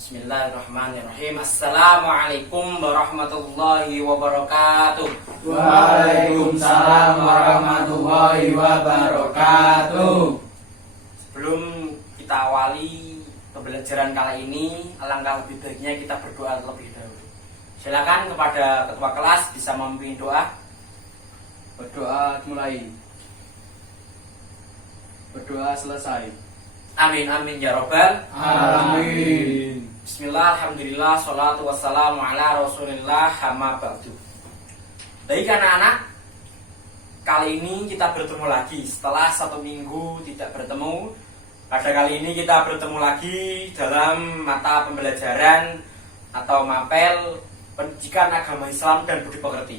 Bismillahirrahmanirrahim. Assalamualaikum warahmatullahi wabarakatuh. Waalaikumsalam warahmatullahi wabarakatuh. Sebelum kita awali pembelajaran kali ini, alangkah lebih baiknya kita berdoa terlebih dahulu. Silakan kepada ketua kelas bisa memimpin doa. Berdoa mulai. Berdoa selesai. Amin amin ya robbal Amin. Bismillah, alhamdulillah, sholatu wassalamu ala rasulillah, amma ba'du. Baik anak-anak, kali ini kita bertemu lagi setelah 1 minggu tidak bertemu. Pada kali ini kita bertemu lagi dalam mata pembelajaran atau mapel Pendidikan Agama Islam dan Budi Pekerti.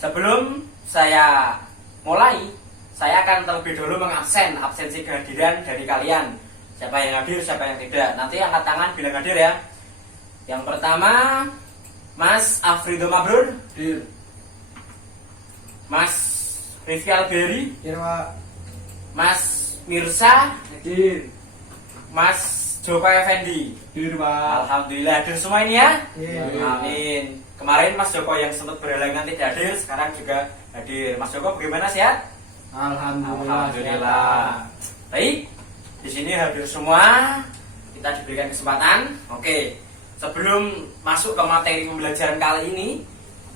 Sebelum saya mulai, saya akan terlebih dahulu absensi kehadiran dari kalian. Siapa yang hadir, siapa yang tidak. Nanti angkat tangan bila hadir ya. Yang pertama, Mas Afrido Mabrur. Dir. Mas Rifki Alberi. Dir, Pak. Mas Mirsa. Dir. Mas Joko Effendi. Dir, Pak. Alhamdulillah hadir semua ini ya. Dir. Amin. Kemarin Mas Joko yang sempat berhalangan tidak hadir, sekarang juga hadir. Mas Joko bagaimana, sehat? Alhamdulillah. Baik, di sini hadir semua. Kita diberikan kesempatan. Oke, sebelum masuk ke materi pembelajaran kali ini,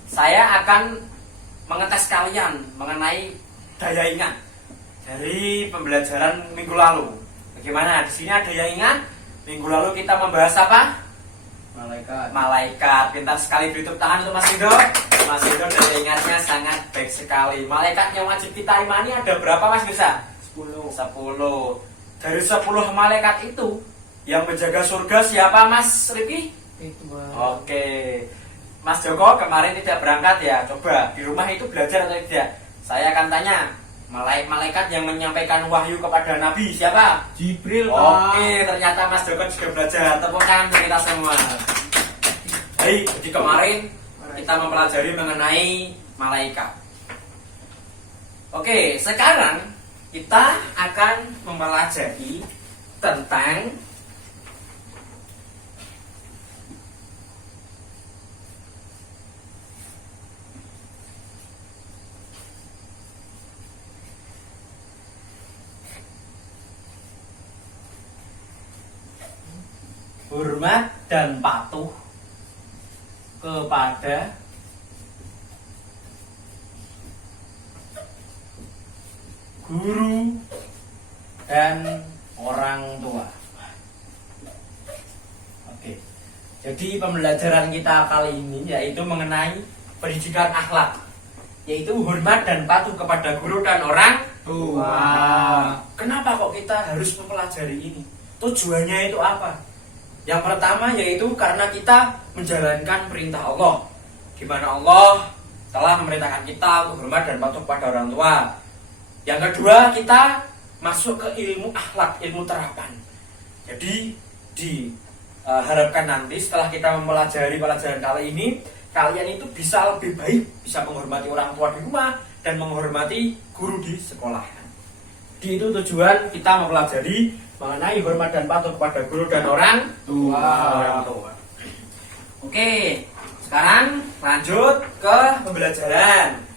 saya akan mengetes kalian mengenai daya ingat dari pembelajaran minggu lalu. Bagaimana? Di sini ada daya ingat. Minggu lalu kita membahas apa? Malaikat. Malaikat. Pintar sekali, beri tepuk tangan untuk Mas Rido. Mas Rido daya ingatnya sangat baik sekali. Malaikat yang wajib kita imani ada berapa, Mas Mirsa? 10. 10. Dari 10 malaikat itu yang menjaga surga siapa, Mas Rifki? Itu, Pak. Oke. Mas Joko kemarin tidak berangkat ya. Coba di rumah itu belajar atau tidak? Saya akan tanya. Malaikat yang menyampaikan wahyu kepada Nabi siapa? Jibril, Pak. Oke, ternyata Mas Joko juga belajar. Tepuk tangan untuk kita semua. Baik, jadi kemarin kita mempelajari mengenai malaikat. Oke, sekarang kita akan mempelajari tentang hormat dan patuh kepada guru dan orang tua. Oke. Jadi pembelajaran kita kali ini yaitu mengenai pendidikan akhlak, yaitu hormat dan patuh kepada guru dan orang Tua. Kenapa kok kita harus mempelajari ini? Tujuannya itu apa? Yang pertama yaitu karena kita menjalankan perintah Allah, di mana Allah telah memerintahkan kita untuk hormat dan patuh kepada orang tua. Yang kedua, kita masuk ke ilmu akhlak, ilmu terapan. Jadi diharapkan nanti setelah kita mempelajari pelajaran kali ini, kalian itu bisa lebih baik, bisa menghormati orang tua di rumah dan menghormati guru di sekolah. Di itu tujuan kita mempelajari mengenai hormat dan patuh kepada guru dan orang tua. Oke, sekarang lanjut ke pembelajaran.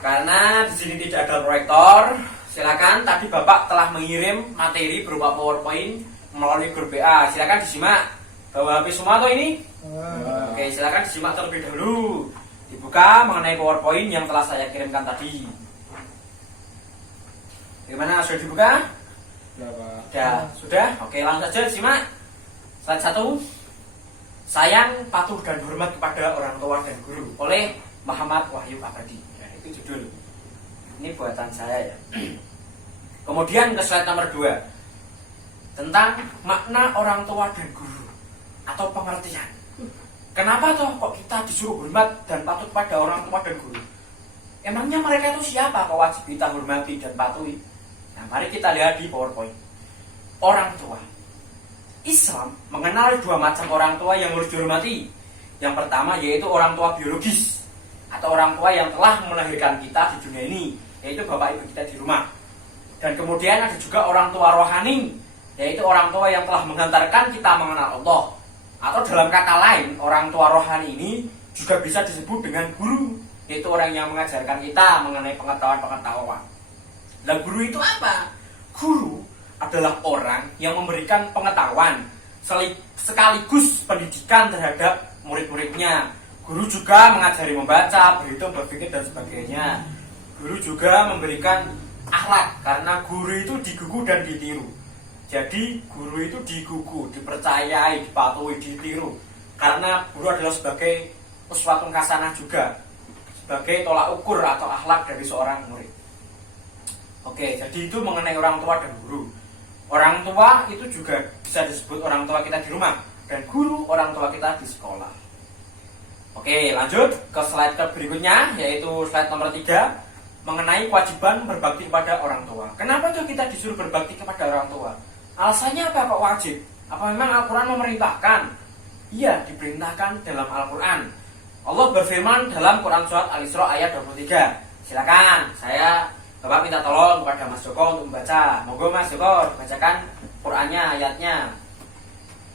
Karena di sini tidak ada proyektor, silakan. Tadi Bapak telah mengirim materi berupa PowerPoint melalui grup WA. Silakan disimak. Bawa HP semua atau ini? Oke, silakan disimak terlebih dahulu. Dibuka mengenai PowerPoint yang telah saya kirimkan tadi. Bagaimana, sudah dibuka? Sudah. Oke, langsung saja disimak. Slide 1. Sayang, patuh dan hormat kepada orang tua dan guru oleh Muhammad Wahyu Abadi. Ya, itu judul. Ini buatan saya ya. Kemudian ke slide nomor 2. Tentang makna orang tua dan guru atau pengertian. Kenapa toh kok kita disuruh hormat dan patuh kepada orang tua dan guru? Emangnya mereka itu siapa kok wajib kita hormati dan patuhi? Nah, mari kita lihat di PowerPoint. Orang tua. Islam mengenal 2 macam orang tua yang harus dihormati. Yang pertama yaitu orang tua biologis atau orang tua yang telah melahirkan kita di dunia ini, yaitu bapak ibu kita di rumah. Dan kemudian ada juga orang tua rohani yaitu orang tua yang telah mengantarkan kita mengenal Allah. Atau dalam kata lain, orang tua rohani ini juga bisa disebut dengan guru, yaitu orang yang mengajarkan kita mengenai pengetahuan-pengetahuan. Dan guru itu apa? Guru adalah orang yang memberikan pengetahuan sekaligus pendidikan terhadap murid-muridnya. Guru juga mengajari membaca, berhitung, berpikir, dan sebagainya. Guru juga memberikan akhlak, karena guru itu digugu dan ditiru. Jadi guru itu digugu, dipercayai, dipatuhi, ditiru. Karena guru adalah sebagai uswatun hasanah juga, sebagai tolak ukur atau akhlak dari seorang murid. Oke, jadi itu mengenai orang tua dan guru. Orang tua itu juga bisa disebut orang tua kita di rumah, dan guru orang tua kita di sekolah. Oke, lanjut ke slide berikutnya, yaitu slide nomor 3, mengenai kewajiban berbakti kepada orang tua. Kenapa tuh kita disuruh berbakti kepada orang tua? Alasannya apa kok wajib? Apa memang Al-Quran memerintahkan? Iya, diperintahkan dalam Al-Quran. Allah berfirman dalam Quran Surat Al-Isra ayat 23. Silakan, Bapak minta tolong kepada Mas Joko untuk membaca. Monggo Mas Joko, bacakan Qurannya, ayatnya.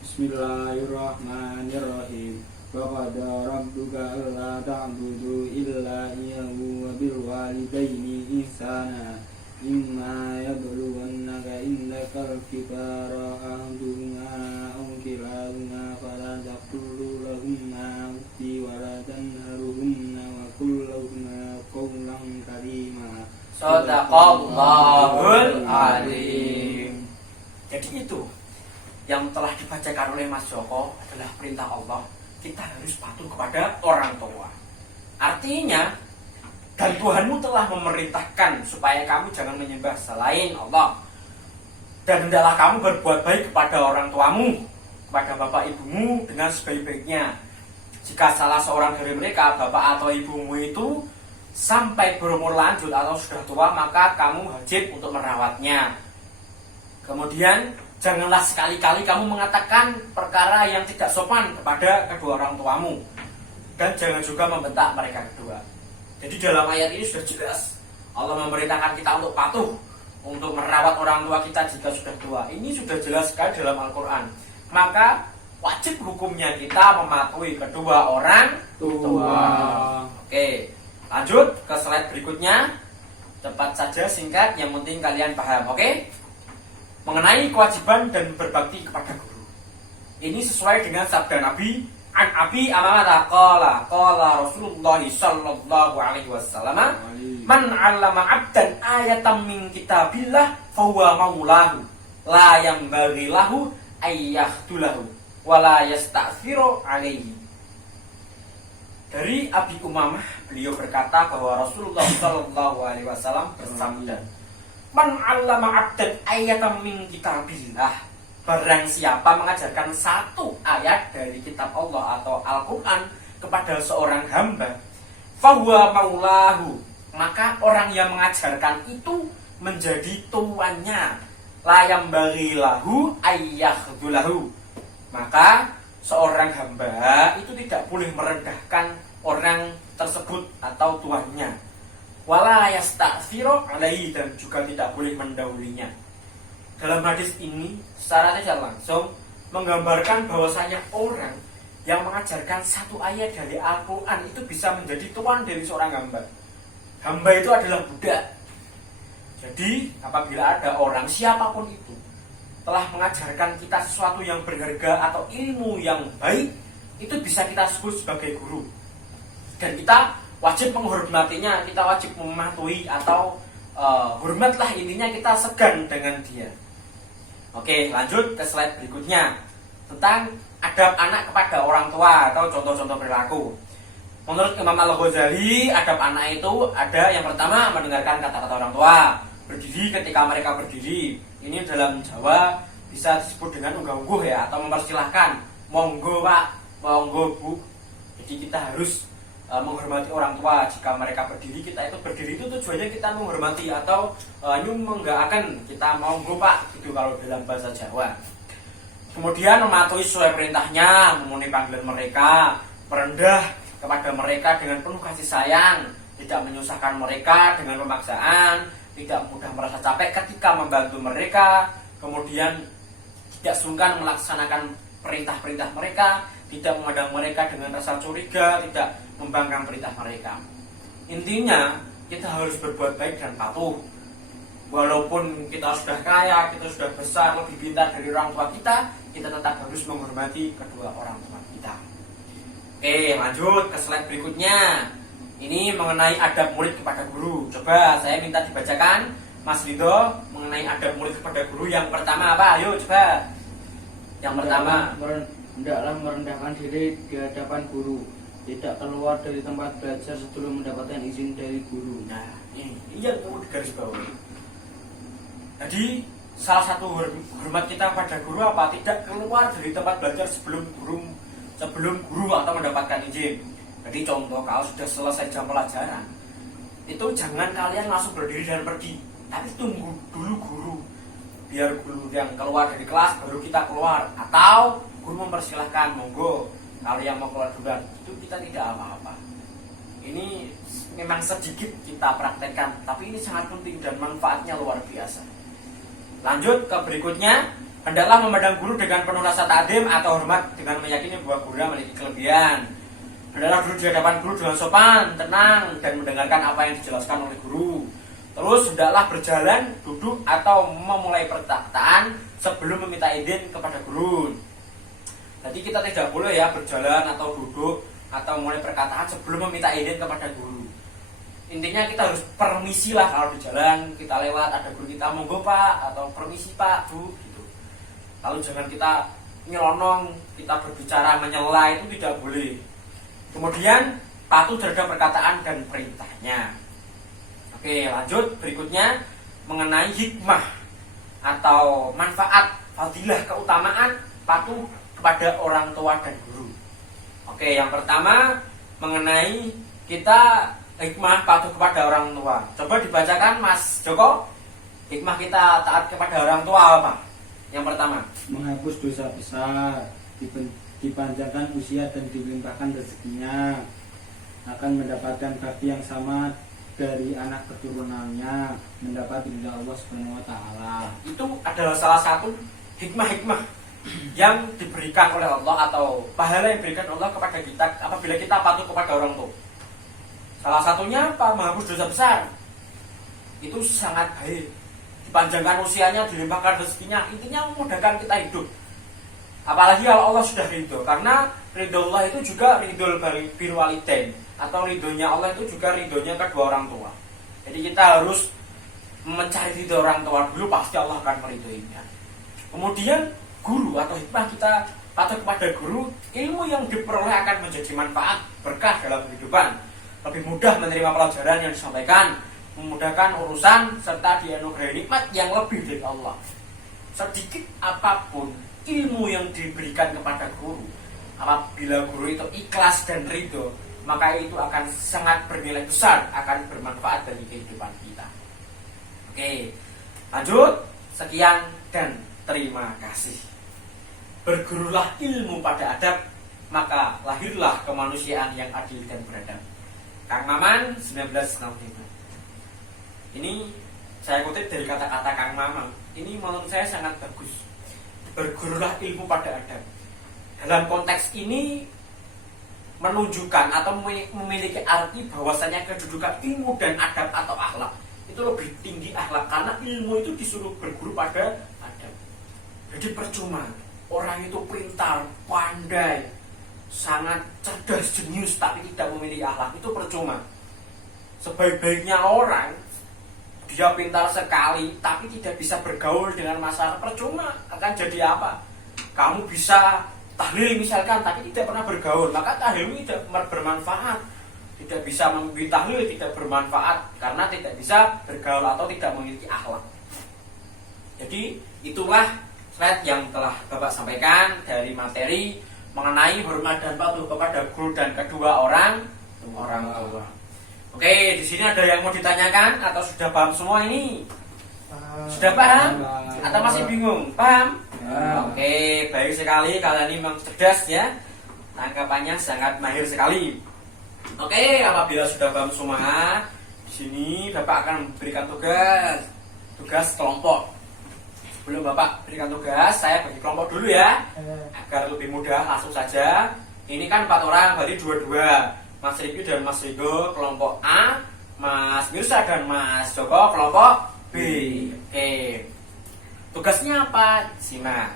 Bismillahirrahmanirrahim. Wa qada rabbuka alla ta'budu illa iyyahu wa bil walidayni ihsana. Imma yablughanaka indakal kibara ahaduhuma aw kilahuma fala taqul lahumma uffin wa la tanharhumna wa qul lahumma qawlan karima. Shadaqallahul Azim. Jadi itu yang telah dibacakan oleh Mas Joko adalah perintah Allah. Kita harus patuh kepada orang tua. Artinya, dan Tuhanmu telah memerintahkan supaya kamu jangan menyembah selain Allah. Dan hendaklah kamu berbuat baik kepada orang tuamu, kepada bapak ibumu dengan sebaik-baiknya. Jika salah seorang dari mereka, bapak atau ibumu itu sampai berumur lanjut atau sudah tua, maka kamu wajib untuk merawatnya. Kemudian janganlah sekali-kali kamu mengatakan perkara yang tidak sopan kepada kedua orang tuamu, dan jangan juga membentak mereka kedua. Jadi dalam ayat ini sudah jelas Allah memerintahkan kita untuk patuh, untuk merawat orang tua kita jika sudah tua. Ini sudah jelas sekali dalam Al-Quran. Maka wajib hukumnya kita mematuhi kedua orang tua. Oke, lanjut ke slide berikutnya. Cepat saja, singkat, yang penting kalian paham. Oke? Mengenai kewajiban dan berbakti kepada guru. Ini sesuai dengan sabda Nabi, an Abi Amamah qala Rasulullah sallallahu alaihi wasallam, man 'allama 'abdan ayatan min kitabillah fahuwa maulahu la yanbaghi lahu ayyahdulahu wa la yasta'thiru alaihi. Dari Abi Umamah, beliau berkata bahwa Rasulullah sallallahu alaihi wasallam bersabda, man 'allama 'abdan ayatan min kitabillah, barang siapa mengajarkan satu ayat dari kitab Allah atau Al-Quran kepada seorang hamba, fahuwa maulahu, maka orang yang mengajarkan itu menjadi tuannya, layam barilahu ayyahdulahu, maka seorang hamba itu tidak boleh merendahkan orang tersebut atau tuannya, wala yasta'thiru alaihi, dan juga tidak boleh mendahulunya. Dalam hadis ini secara tidak langsung menggambarkan bahwasanya orang yang mengajarkan satu ayat dari Al-Quran itu bisa menjadi tuan dari seorang hamba. Hamba itu adalah budak. Jadi apabila ada orang siapapun itu telah mengajarkan kita sesuatu yang berharga atau ilmu yang baik, itu bisa kita sebut sebagai guru. Dan kita wajib menghormatinya, kita wajib mematuhi atau hormatlah, intinya kita segan dengan dia. Oke, lanjut ke slide berikutnya tentang adab anak kepada orang tua atau contoh-contoh perilaku. Menurut Imam Al-Ghazali, adab anak itu ada yang pertama, mendengarkan kata-kata orang tua, berdiri ketika mereka berdiri. Ini dalam Jawa bisa disebut dengan unggah-ungguh ya, atau mempersilahkan, monggo Pak, monggo Bu. Jadi kita harus menghormati orang tua. Jika mereka berdiri, kita itu berdiri itu tujuannya kita menghormati atau nyumenggaaken, kita monggo Pak, gitu kalau dalam bahasa Jawa. Kemudian mematuhi sesuai perintahnya, memenuhi panggilan mereka, merendah kepada mereka dengan penuh kasih sayang, tidak menyusahkan mereka dengan pemaksaan, tidak mudah merasa capek ketika membantu mereka. Kemudian tidak sungkan melaksanakan perintah-perintah mereka, tidak memandang mereka dengan rasa curiga, tidak membangkang perintah mereka. Intinya kita harus berbuat baik dan patuh. Walaupun kita sudah kaya, kita sudah besar, lebih pintar dari orang tua kita tetap harus menghormati kedua orang tua kita. Oke, lanjut ke slide berikutnya. Ini mengenai adab murid kepada guru. Coba saya minta dibacakan, Mas Ridho, mengenai adab murid kepada guru. Yang pertama apa? Ayo coba. Yang pertama, hendaklah merendahkan diri di hadapan guru, tidak keluar dari tempat belajar sebelum mendapatkan izin dari guru. nah ini yang perlu digarisbawahi. Jadi salah satu hormat kita pada guru apa? Tidak keluar dari tempat belajar sebelum guru atau mendapatkan izin. Jadi contoh, kalau sudah selesai jam pelajaran, itu jangan kalian langsung berdiri dan pergi, tapi tunggu dulu guru, biar guru yang keluar dari kelas baru kita keluar, atau guru mempersilahkan, monggo kalau yang mau keluar duluan. Itu kita tidak apa-apa. Ini memang sedikit kita praktekkan, tapi ini sangat penting dan manfaatnya luar biasa. Lanjut ke berikutnya, hendaklah memandang guru dengan penuh rasa takdim atau hormat dengan meyakini bahwa guru memiliki kelebihan. Hendaklah duduk di hadapan guru dengan sopan, tenang, dan mendengarkan apa yang dijelaskan oleh guru. Terus hendaklah berjalan, duduk, atau memulai perkataan sebelum meminta izin kepada guru. Jadi kita tidak boleh ya berjalan atau duduk atau mulai perkataan sebelum meminta izin kepada guru. Intinya kita harus permisi lah kalau di jalan kita lewat ada guru kita, monggo Pak, atau permisi Pak, Bu, gitu. Lalu jangan kita nyelonong, kita berbicara menyela, itu tidak boleh. Kemudian patuh terhadap perkataan dan perintahnya. Oke, lanjut berikutnya mengenai hikmah atau manfaat, fadilah, keutamaan patuh kepada orang tua dan guru. Oke, yang pertama mengenai kita hikmah patuh kepada orang tua. Coba dibacakan Mas Joko. Hikmah kita taat kepada orang tua apa? Yang pertama, menghapus dosa besar, dipanjangkan usia dan dilimpahkan rezekinya, akan mendapatkan bakti yang sama dari anak keturunannya, mendapat ridha Allah Subhanahu wa taala. Itu adalah salah satu hikmah-hikmah yang diberikan oleh Allah atau pahala yang diberikan Allah kepada kita apabila kita patuh kepada orang tua. Salah satunya apa? Menghapus dosa besar. Itu sangat baik. Dipanjangkan usianya, dilimpahkan rezekinya, intinya memudahkan kita hidup. Apalagi kalau Allah sudah ridho, karena ridho Allah itu juga ridho birrul walidain, atau ridhonya Allah itu juga ridhonya kedua orang tua. Jadi kita harus mencari ridho orang tua dulu, pasti Allah akan meridhoinya. Kemudian guru atau hikmah kita patuh kepada guru, ilmu yang diperoleh akan menjadi manfaat, berkah dalam kehidupan, lebih mudah menerima pelajaran yang disampaikan, memudahkan urusan, serta dianugerahi nikmat yang lebih dari Allah. Sedikit apapun ilmu yang diberikan kepada guru, apabila guru itu ikhlas dan ridho, maka itu akan sangat bernilai besar, akan bermanfaat bagi kehidupan kita. Oke, lanjut. Sekian dan terima kasih. Bergurulah ilmu pada adab, maka lahirlah kemanusiaan yang adil dan beradab. Kang Maman 1965. Ini saya kutip dari kata-kata Kang Maman. Ini menurut saya sangat bagus. Bergurulah ilmu pada adab. Dalam konteks ini menunjukkan atau memiliki arti bahwasanya kedudukan ilmu dan adab atau akhlak itu lebih tinggi akhlak, karena ilmu itu disuruh berguru pada adab. Jadi percuma orang itu pintar, pandai, sangat cerdas, jenius, tapi tidak memiliki akhlak, itu percuma. Sebaik-baiknya orang, dia pintar sekali tapi tidak bisa bergaul dengan masyarakat, percuma. Akan jadi apa? Kamu bisa tahlil misalkan tapi tidak pernah bergaul, maka tahlil tidak bermanfaat. Tidak bisa membimbing tahlil tidak bermanfaat karena tidak bisa bergaul atau tidak memiliki akhlak. Jadi itulah slide yang telah Bapak sampaikan dari materi mengenai hormat dan patuh kepada guru dan kedua orang tua. Oke, di sini ada yang mau ditanyakan atau sudah paham semua ini? Sudah paham? Atau masih bingung? Paham? Oke, baik sekali, kalian ini memang cerdas ya. Tangkapannya sangat mahir sekali. Oke, apabila sudah paham semua, di sini Bapak akan memberikan tugas kelompok. sebelum Bapak berikan tugas, saya bagi kelompok dulu ya, agar lebih mudah. Langsung saja. Ini kan 4 orang, berarti 2-2. Mas Riki dan Mas Rigo kelompok A, Mas Mirsa dan Mas Joko kelompok B. Oke. Tugasnya apa? Simak.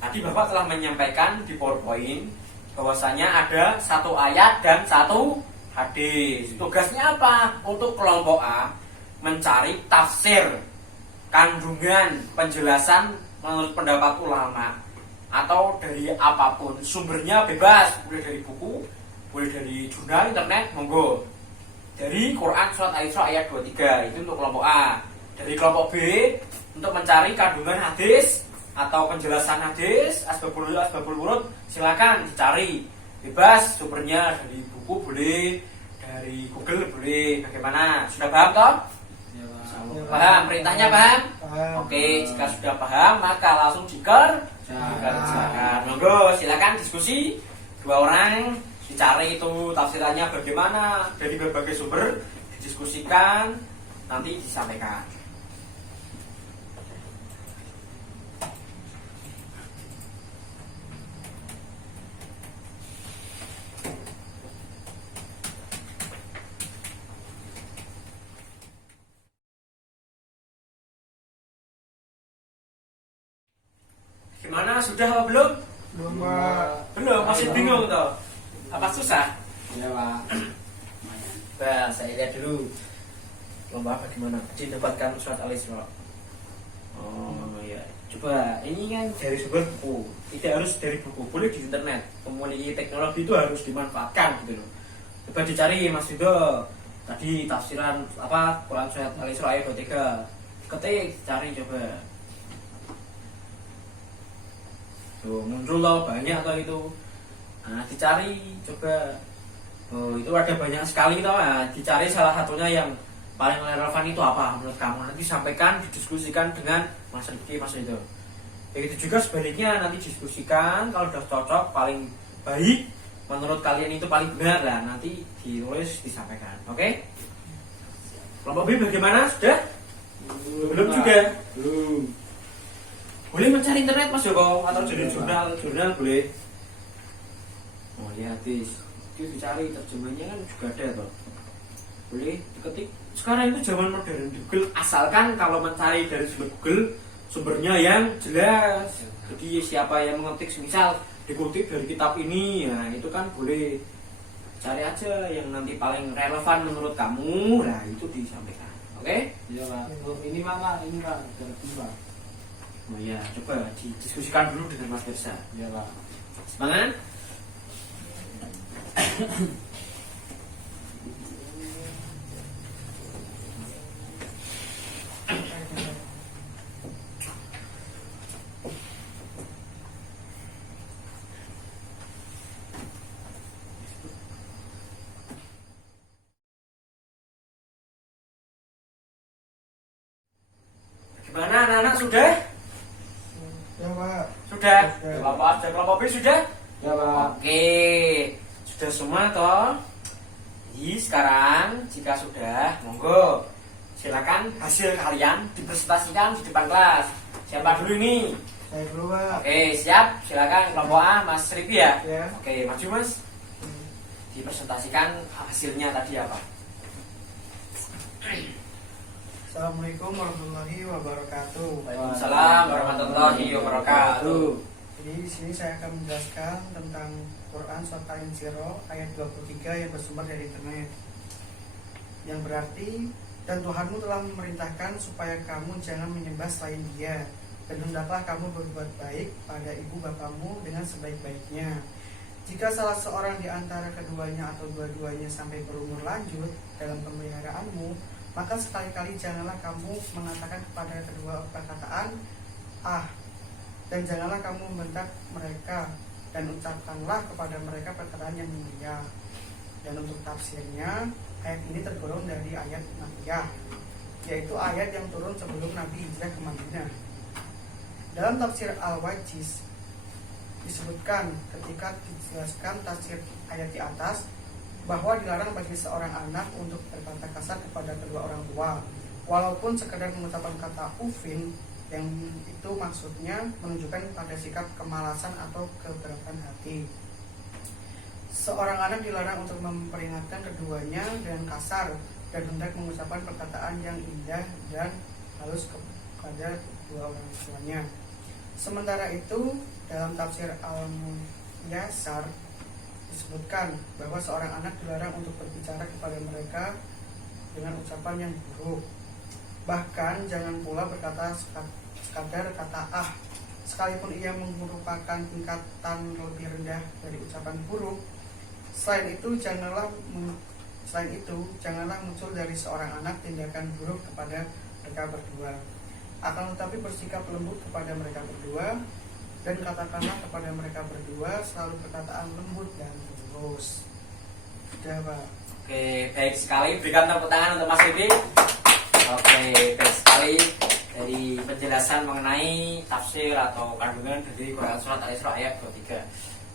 Tadi Bapak telah menyampaikan di PowerPoint bahwasanya ada 1 ayat dan 1 hadis. Tugasnya apa? Untuk kelompok A mencari tafsir, kandungan, penjelasan menurut pendapat ulama atau dari apapun. Sumbernya bebas, boleh dari buku, boleh dari jurnal, internet, monggo. Dari Quran surat Al-Isra ayat 23, itu untuk kelompok A. Dari kelompok B untuk mencari kandungan hadis atau penjelasan hadis, asbabul wurud, silakan dicari. Bebas, sumbernya dari buku boleh, dari Google boleh. Bagaimana? Sudah paham toh? Paham? Perintahnya paham? Oke, jika sudah paham maka langsung dikerjakan. Monggo, silakan diskusi. 2 orang dicari itu tafsirannya bagaimana dari berbagai sumber, didiskusikan, nanti disampaikan. Gimana, sudah apa belum? Belum, Pak. Belum, masih bingung toh? Apa susah? Ya Pak. Bah, saya lihat dulu. Lomba bagaimana? Didapatkan surat Al-Isra. Oh ya, coba ini kan dari sumber buku. Tidak harus dari buku, boleh di internet. Memiliki teknologi itu harus dimanfaatkan gitu loh. Coba dicari Mas Yudo. Tadi tafsiran apa Quran surat Al-Isra ayat 23. Ketik, cari coba. Tuh, muncul loh banyak toh itu. Nah, dicari coba. Oh, itu ada banyak sekali toh. Nah, dicari salah satunya yang paling relevan itu apa menurut kamu. Nanti sampaikan, didiskusikan dengan Mas Riki, Mas itu. Begitu juga sebaliknya, nanti diskusikan kalau sudah cocok paling baik menurut kalian itu paling benar lah, nanti ditulis disampaikan. Oke? Kelompok B bagaimana? Sudah? Belum juga? Belum. Boleh mencari internet Mas Joko atau dari jurnal boleh. Oh lihat itu dicari terjemahnya kan juga ada toh. Boleh diketik. Sekarang itu zaman modern Google, asalkan kalau mencari dari sumber Google sumbernya yang jelas. Jadi siapa yang mengetik misal dikutip dari kitab ini, ya itu kan boleh. Cari aja yang nanti paling relevan menurut kamu, nah itu disampaikan. Oke? Iya Pak. Ini Pak, ini Pak, Pak. Oh iya, coba didiskusikan dulu dengan Mas Mirsa. Iya Pak. Semangat. Gimana anak-anak sudah? Ya, Pak. Sudah? Sudah. Kelompok A dan kelompok B sudah? Ya Pak. Oke, sudah semua toh? Jadi sekarang jika sudah, monggo silakan hasil kalian dipresentasikan di depan kelas. Siapa dulu ini? Saya dulu, Pak. Oke, siap. Silakan kelompok A, Mas Riki ya. Ya. Oke, maju Mas. Dipresentasikan hasilnya tadi apa? Assalamualaikum warahmatullahi wabarakatuh. Waalaikumsalam warahmatullahi wabarakatuh. Jadi di sini saya akan menjelaskan tentang Quran surat Al-Insyirah ayat 23 yang bersumber dari internet. Yang berarti, dan Tuhanmu telah memerintahkan supaya kamu jangan menyembah selain Dia, dan hendaklah kamu berbuat baik pada ibu bapamu dengan sebaik-baiknya. Jika salah seorang di antara keduanya atau dua-duanya sampai berumur lanjut dalam pemeliharaanmu, maka sekali-kali janganlah kamu mengatakan kepada kedua perkataan dan janganlah kamu membentak mereka, dan ucapkanlah kepada mereka perkataan yang mulia. Dan untuk tafsirnya, ayat ini tergolong dari ayat Makkiyah, yaitu ayat yang turun sebelum Nabi hijrah ke Madinah. Dalam tafsir Al-Wajiz disebutkan ketika dijelaskan tafsir ayat di atas bahwa dilarang bagi seorang anak untuk berkata kasar kepada kedua orang tua, walaupun sekedar mengucapkan kata ufin yang itu maksudnya menunjukkan pada sikap kemalasan atau keberatan hati. Seorang anak dilarang untuk memperingatkan keduanya dengan kasar dan hendak mengucapkan perkataan yang indah dan halus kepada kedua orang tuanya. Sementara itu, dalam tafsir Al-Muyassar disebutkan bahwa seorang anak dilarang untuk berbicara kepada mereka dengan ucapan yang buruk. Bahkan jangan pula berkata sekadar kata "ah", sekalipun ia merupakan tingkatan lebih rendah dari ucapan buruk. Selain itu janganlah muncul dari seorang anak tindakan buruk kepada mereka berdua. Akan tetapi bersikap lembut kepada mereka berdua, dan katakanlah kepada mereka berdua selalu perkataan lembut dan tulus. Sudah, Pak. Oke, baik sekali. Berikan tepuk tangan untuk Mas Wibi. Oke, baik sekali dari penjelasan mengenai tafsir atau kandungan dari Quran Surat Al-Isra ayat 23.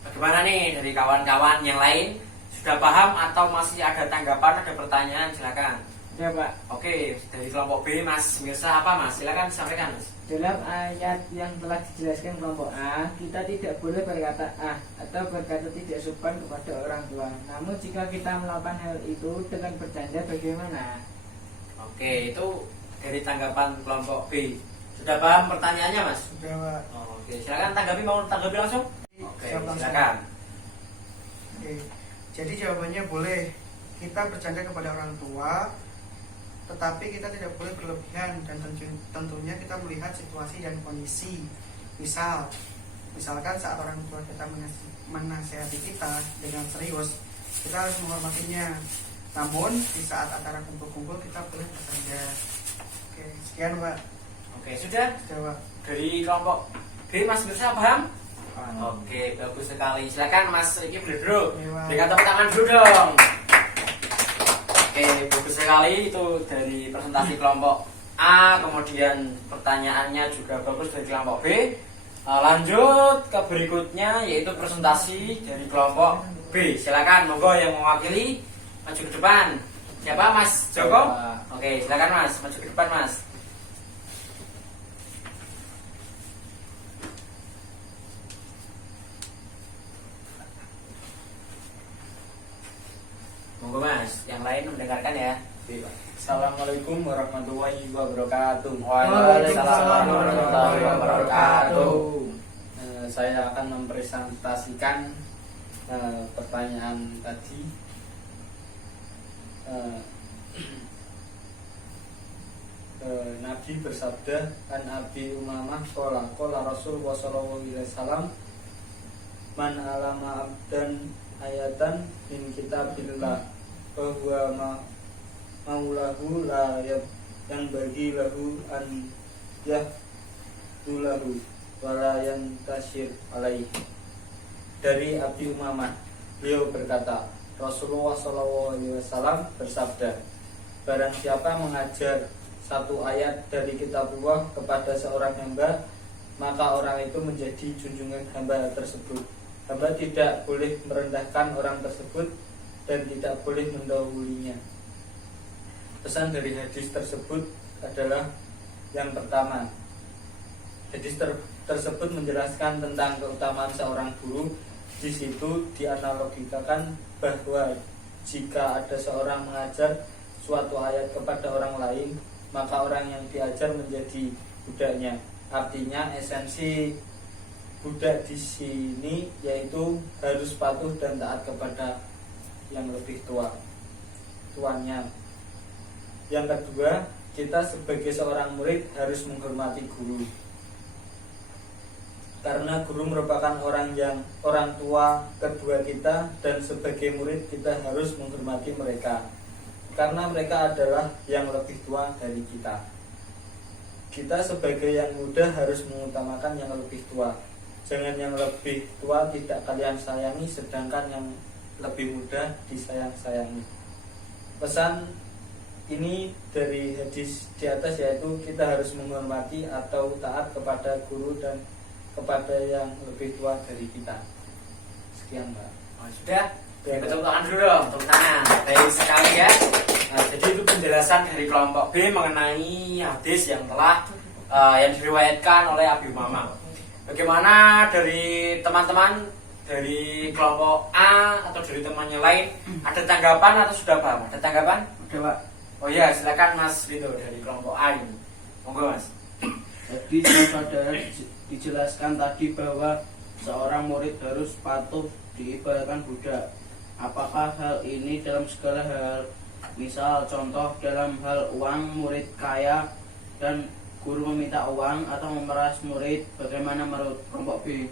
Bagaimana nih dari kawan-kawan yang lain? Sudah paham atau masih ada tanggapan, ada pertanyaan? Silakan. Ya Pak, Oke, dari kelompok B, Mas Mirsa apa Mas? Silakan sampaikan Mas. dalam ayat yang telah dijelaskan kelompok A, kita tidak boleh berkata "ah" atau berkata tidak sopan kepada orang tua. Namun jika kita melakukan hal itu dengan bercanda, bagaimana? Oke, itu dari tanggapan kelompok B. Sudah paham pertanyaannya Mas? Sudah, Pak. Oke, silakan tanggapi, mau tanggapi langsung? Oke, Siap, langsung. silakan. Oke. Jadi jawabannya boleh kita bercanda kepada orang tua, tetapi kita tidak boleh berlebihan, dan tentunya kita melihat situasi dan kondisi. Misalkan saat orang tua kita menasihati kita dengan serius, kita harus menghormatinya. Namun di saat acara kumpul-kumpul kita boleh bercanda. Oke, sekian, Pak. Oke, sudah. Sudah, Pak. Dari kelompok B, Mas Mirsa paham? Oke, bagus sekali. Silakan Mas Riki berdua. Berikan tepuk tangan dulu dong. Oke, bagus sekali itu dari presentasi kelompok A, kemudian pertanyaannya juga bagus dari kelompok B. Lanjut ke berikutnya yaitu presentasi dari kelompok B. Silakan, monggo yang mewakili maju ke depan. Siapa Mas Joko? Oke, silakan Mas, maju ke depan Mas. Monggo Mas, yang lain mendengarkan ya. Assalamualaikum warahmatullahi wabarakatuh. Waalaikumsalam warahmatullahi wabarakatuh. Saya akan mempresentasikan pertanyaan tadi. Nabi bersabda, "An Abi Umamah qala Rasulullah sallallahu alaihi wasallam, man alama abdan ayatan min kitabillah bahwa maulahu la yang bagi lahu an yahdulahu wala yang tasyir alaihi." Dari Abi Umamah, beliau berkata, Rasulullah SAW bersabda, barang siapa mengajar satu ayat dari kitabullah kepada seorang hamba, maka orang itu menjadi junjungan hamba tersebut. Hamba tidak boleh merendahkan orang tersebut dan tidak boleh mendahulunya. Pesan dari hadis tersebut adalah yang pertama, hadis tersebut menjelaskan tentang keutamaan seorang guru. Di situ dianalogikan bahwa jika ada seorang mengajar suatu ayat kepada orang lain, maka orang yang diajar menjadi budaknya. Artinya esensi budak di sini yaitu harus patuh dan taat kepada yang lebih tuannya. Yang kedua, kita sebagai seorang murid harus menghormati guru, karena guru merupakan orang tua kedua kita, dan sebagai murid kita harus menghormati mereka karena mereka adalah yang lebih tua dari kita. Kita sebagai yang muda harus mengutamakan yang lebih tua. Jangan yang lebih tua tidak kalian sayangi, sedangkan yang lebih muda disayang-sayangi. Pesan ini dari hadis di atas yaitu kita harus menghormati atau taat kepada guru dan kepada yang lebih tua dari kita. Sekian, Pak. Sudah? Tepuk tangan dulu dong, tepuk tangan. Baik sekali ya. Nah, jadi itu penjelasan dari kelompok B mengenai hadis yang telah yang diriwayatkan oleh Abi Umamah. Bagaimana dari teman-teman dari kelompok A atau dari temannya lain, ada tanggapan atau sudah paham? Ada tanggapan? Oke Pak. Oh ya, silakan Mas Rito dari kelompok A ini. Monggo Mas. Jadi saudara dijelaskan tadi bahwa seorang murid harus patuh diibaratkan budak. Apakah hal ini dalam segala hal? Misal contoh dalam hal uang, murid kaya dan guru meminta uang atau memeras murid, bagaimana menurut kelompok B?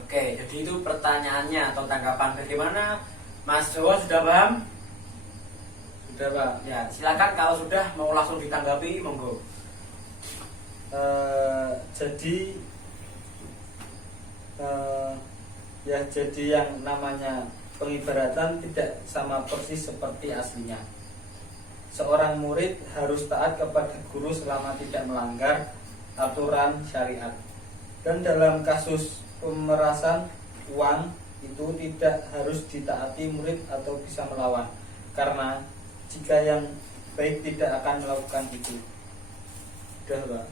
Oke, jadi itu pertanyaannya atau tanggapan bagaimana? Mas Jawa sudah paham? Sudah Pak. Ya, silakan kalau sudah mau langsung ditanggapi, monggo. Jadi jadi yang namanya pengibaratan tidak sama persis seperti aslinya. Seorang murid harus taat kepada guru selama tidak melanggar aturan syariat. Dan dalam kasus pemerasan uang itu tidak harus ditaati murid atau bisa melawan, karena jika yang baik tidak akan melakukan itu. Sudah Pak.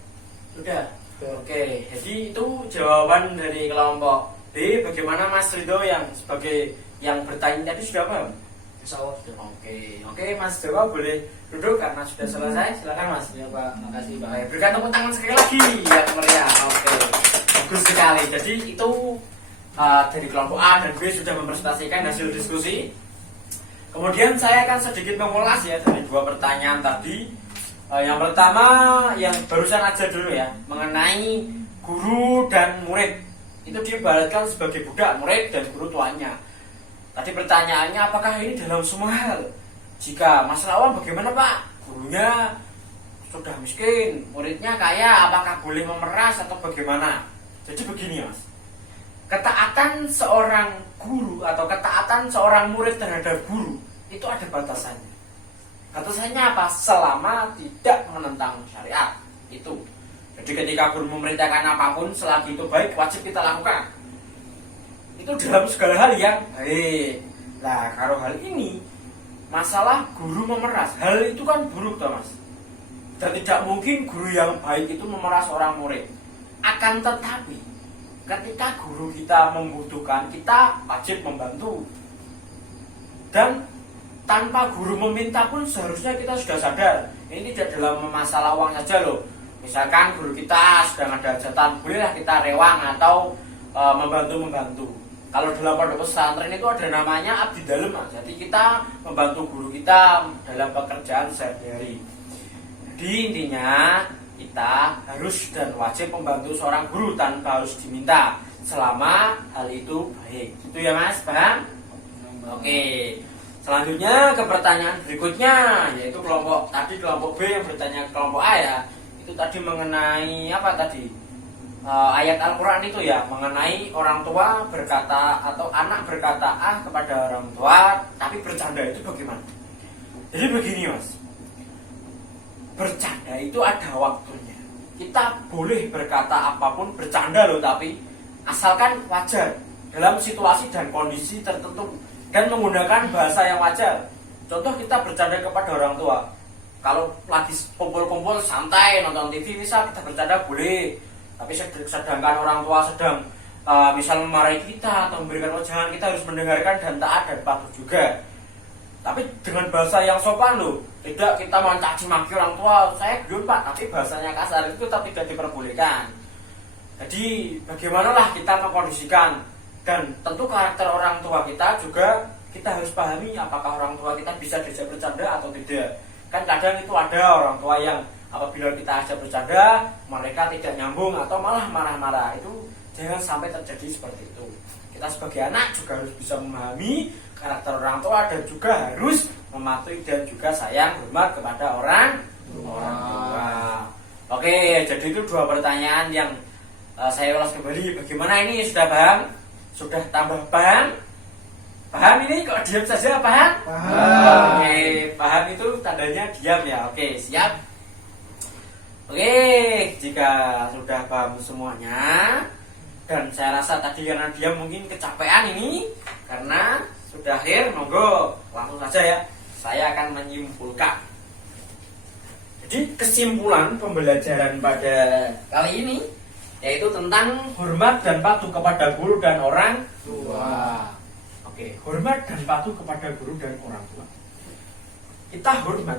Sudah. Oke, jadi itu jawaban dari kelompok B. Bagaimana Mas Ridho yang sebagai yang bertanya tadi sudah paham? Insyaallah sudah. Oke, Mas Jawa boleh duduk karena sudah selesai. Silakan Mas. Ya Pak, makasih Pak. Baik, berikan tepuk tangan sekali lagi yang meriah. Oke, bagus sekali. Jadi itu dari kelompok A dan B sudah mempresentasikan hasil diskusi. Kemudian saya akan sedikit mengulas ya dari dua pertanyaan tadi. Yang pertama yang barusan aja dulu ya, mengenai guru dan murid. Itu diibaratkan sebagai budak, murid dan guru tuannya. Tadi pertanyaannya apakah ini dalam semua hal? Jika masalah uang bagaimana Pak? Gurunya sudah miskin, muridnya kaya, apakah boleh memeras atau bagaimana? Jadi begini Mas, ketaatan seorang guru atau ketaatan seorang murid terhadap guru itu ada batasannya. Batasannya apa? Selama tidak menentang syariat. Itu. Jadi ketika guru memerintahkan apapun selagi itu baik, wajib kita lakukan. Itu dalam segala hal yang baik. Nah, kalau hal ini masalah guru memeras, hal itu kan buruk toh Mas. Dan tidak mungkin guru yang baik itu memeras orang murid. Akan tetapi ketika guru kita membutuhkan, kita wajib membantu. Dan tanpa guru meminta pun seharusnya kita sudah sadar ini tidak dalam masalah uang saja loh. Misalkan guru kita sedang ada hajatan, bolehlah kita rewang atau membantu. Kalau dalam pondok pesantren itu ada namanya abdi dalem. Jadi kita membantu guru kita dalam pekerjaan sehari-hari. Jadi intinya kita harus dan wajib membantu seorang guru tanpa harus diminta selama hal itu baik. Itu ya Mas, paham? Oke. Selanjutnya ke pertanyaan berikutnya, yaitu kelompok B yang bertanya ke kelompok A ya. Itu tadi mengenai apa tadi? Ayat Al-Quran itu ya, mengenai orang tua berkata atau anak berkata A kepada orang tua tapi bercanda, itu bagaimana? Jadi begini Mas, bercanda itu ada waktunya. Kita boleh berkata apapun bercanda loh, tapi asalkan wajar dalam situasi dan kondisi tertentu dan menggunakan bahasa yang wajar. Contoh kita bercanda kepada orang tua, kalau lagi kumpul-kumpul santai nonton TV bisa kita bercanda boleh. Tapi sedangkan orang tua sedang misal memarahi kita atau memberikan wejangan, kita harus mendengarkan dan taat dan patuh juga. Tapi dengan bahasa yang sopan loh, tidak kita mencaci maki orang tua, saya belum Pak, tapi bahasanya kasar itu tetap tidak diperbolehkan. Jadi bagaimanalah kita mengkondisikan, dan tentu karakter orang tua kita juga kita harus pahami apakah orang tua kita bisa diajak bercanda atau tidak. Kan kadang itu ada orang tua yang apabila kita ajak bercanda mereka tidak nyambung atau malah marah-marah. Itu jangan sampai terjadi seperti itu. Kita sebagai anak juga harus bisa memahami karakter orang tua dan juga harus mematuhi dan juga sayang hormat kepada orang tua. Oke, jadi itu dua pertanyaan yang saya ulas kembali. Bagaimana ini, sudah paham? Sudah tambah paham? Paham ini kok diam saja, paham? Paham. Oke, paham itu tandanya diam ya. Oke, siap. Oke, jika sudah paham semuanya, dan saya rasa tadi karena dia mungkin kecapean ini karena sudah akhir, monggo langsung saja ya. Saya akan menyimpulkan. Jadi kesimpulan pembelajaran pada kali ini yaitu tentang hormat dan patuh kepada guru dan orang tua. Oke, hormat dan patuh kepada guru dan orang tua. Kita hormat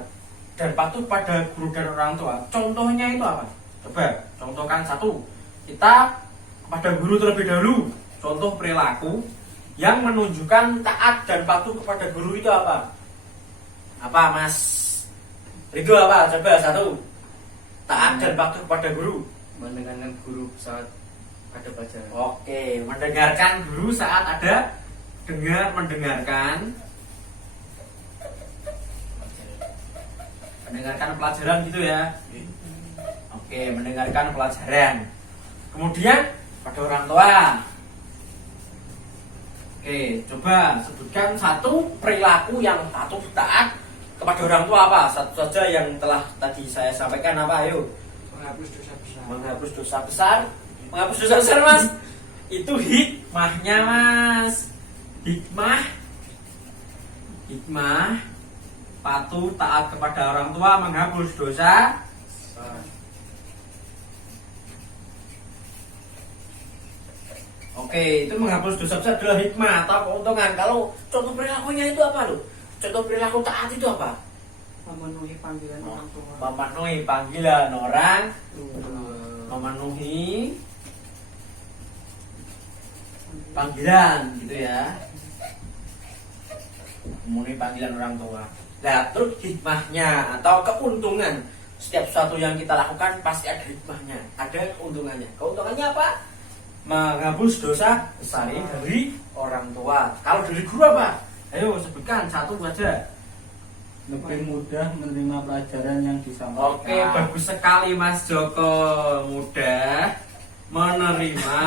dan patuh pada guru dan orang tua. Contohnya itu apa? Coba contohkan satu. Kita kepada guru terlebih dahulu. Contoh perilaku yang menunjukkan taat dan patuh kepada guru itu apa? Apa Mas Rigo apa? Coba satu. Taat dan patuh kepada guru. Mendengarkan guru saat ada pelajaran. Oke, mendengarkan guru saat ada mendengarkan pelajaran gitu ya. Oke, mendengarkan pelajaran. Kemudian pada orang tua. Oke, coba sebutkan satu perilaku yang patuh taat kepada orang tua apa? Satu saja yang telah tadi saya sampaikan apa? Ayo. Menghapus dosa besar. Menghapus dosa besar. Menghapus dosa besar, Mas. Itu hikmahnya, Mas. Hikmah patuh taat kepada orang tua, menghapus dosa. Oke, itu menghapus dosa besar adalah hikmah atau keuntungan. Kalau contoh perilakunya itu apa loh? Contoh perilaku taat itu apa? Memenuhi panggilan orang tua. Memenuhi panggilan orang, memenuhi panggilan gitu ya. Memenuhi panggilan orang tua. Nah, terus hikmahnya atau keuntungan setiap sesuatu yang kita lakukan pasti ada hikmahnya, ada keuntungannya. Keuntungannya apa? Menghapus dosa besar ini dari orang tua. Kalau dari guru apa? Ayo sebutkan satu saja. Lebih mudah menerima pelajaran yang disampaikan. Oke, bagus sekali Mas Joko. Mudah menerima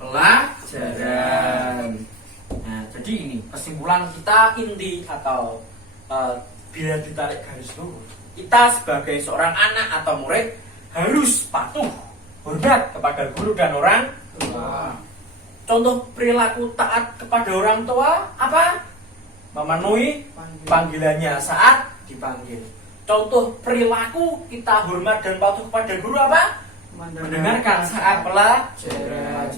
pelajaran. Nah, jadi ini kesimpulan kita inti atau bila ditarik garis lurus, kita sebagai seorang anak atau murid harus patuh, hormat kepada guru dan orang tua. Contoh perilaku taat kepada orang tua apa? Memenuhi panggilannya saat dipanggil. Contoh perilaku kita hormat dan patuh kepada guru apa? Mendengarkan saat pelajaran.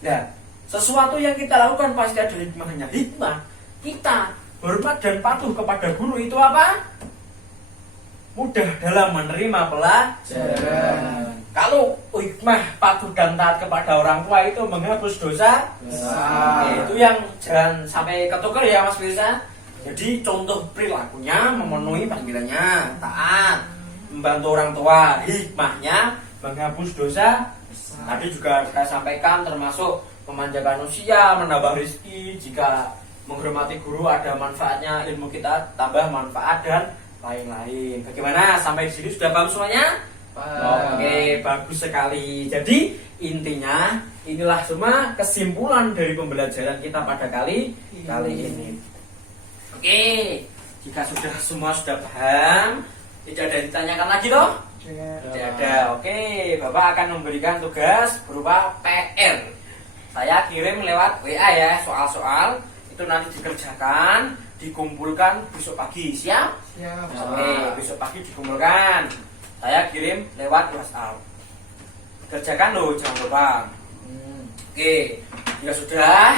Nah, sesuatu yang kita lakukan pasti ada hikmahnya. Hikmah kita hormat dan patuh kepada guru itu apa? Mudah dalam menerima pelajaran. Kalau hikmah patuh dan taat kepada orang tua itu menghapus dosa besar. Itu yang jangan sampai ketukar ya Mas Firsa. Jadi contoh perilakunya memenuhi panggilannya, taat, membantu orang tua. Hikmahnya menghapus dosa besar. Tadi juga saya sampaikan termasuk memanjakan usia, menambah rezeki. Jika menghormati guru ada manfaatnya, ilmu kita tambah manfaat dan lain-lain. Bagaimana? Sampai di sini sudah paham semuanya? Oke, bagus sekali. Jadi intinya inilah semua kesimpulan dari pembelajaran kita pada kali ini. Oke, jika semua sudah paham, tidak ada yang ditanyakan lagi toh? Tidak ada. Oke, Bapak akan memberikan tugas berupa PR. Saya kirim lewat WA ya, soal-soal itu nanti dikerjakan, dikumpulkan besok pagi. Siap? Siap. Oke, besok pagi dikumpulkan. Saya kirim lewat WhatsApp. Kerjakan loh, jangan lupa. Oke, ya sudah.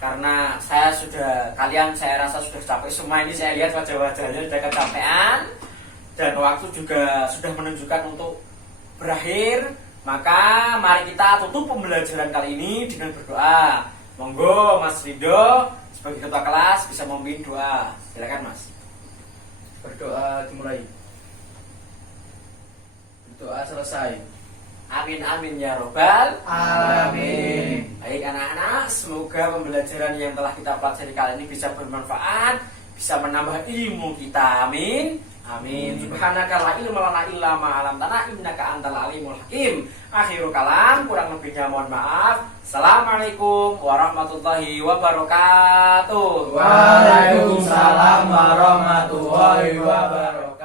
Karena kalian saya rasa sudah capek semua ini. Saya lihat wajah-wajahnya sudah kecapean dan waktu juga sudah menunjukkan untuk berakhir. Maka mari kita tutup pembelajaran kali ini dengan berdoa. Monggo Mas Rido sebagai ketua kelas bisa memimpin doa. Silakan Mas. Berdoa dimulai. Doa selesai. Amin amin ya robbal Alamin. Baik anak-anak, semoga pembelajaran yang telah kita pelajari kali ini bisa bermanfaat, bisa menambah ilmu kita. Amin. Amin. Subhanaka la ilma lana illa ma 'allamtana innaka antal alimul hakim. Akhirul kalam, kurang lebihnya mohon maaf. Assalamualaikum warahmatullahi wabarakatuh. Waalaikumsalam warahmatullahi wabarakatuh.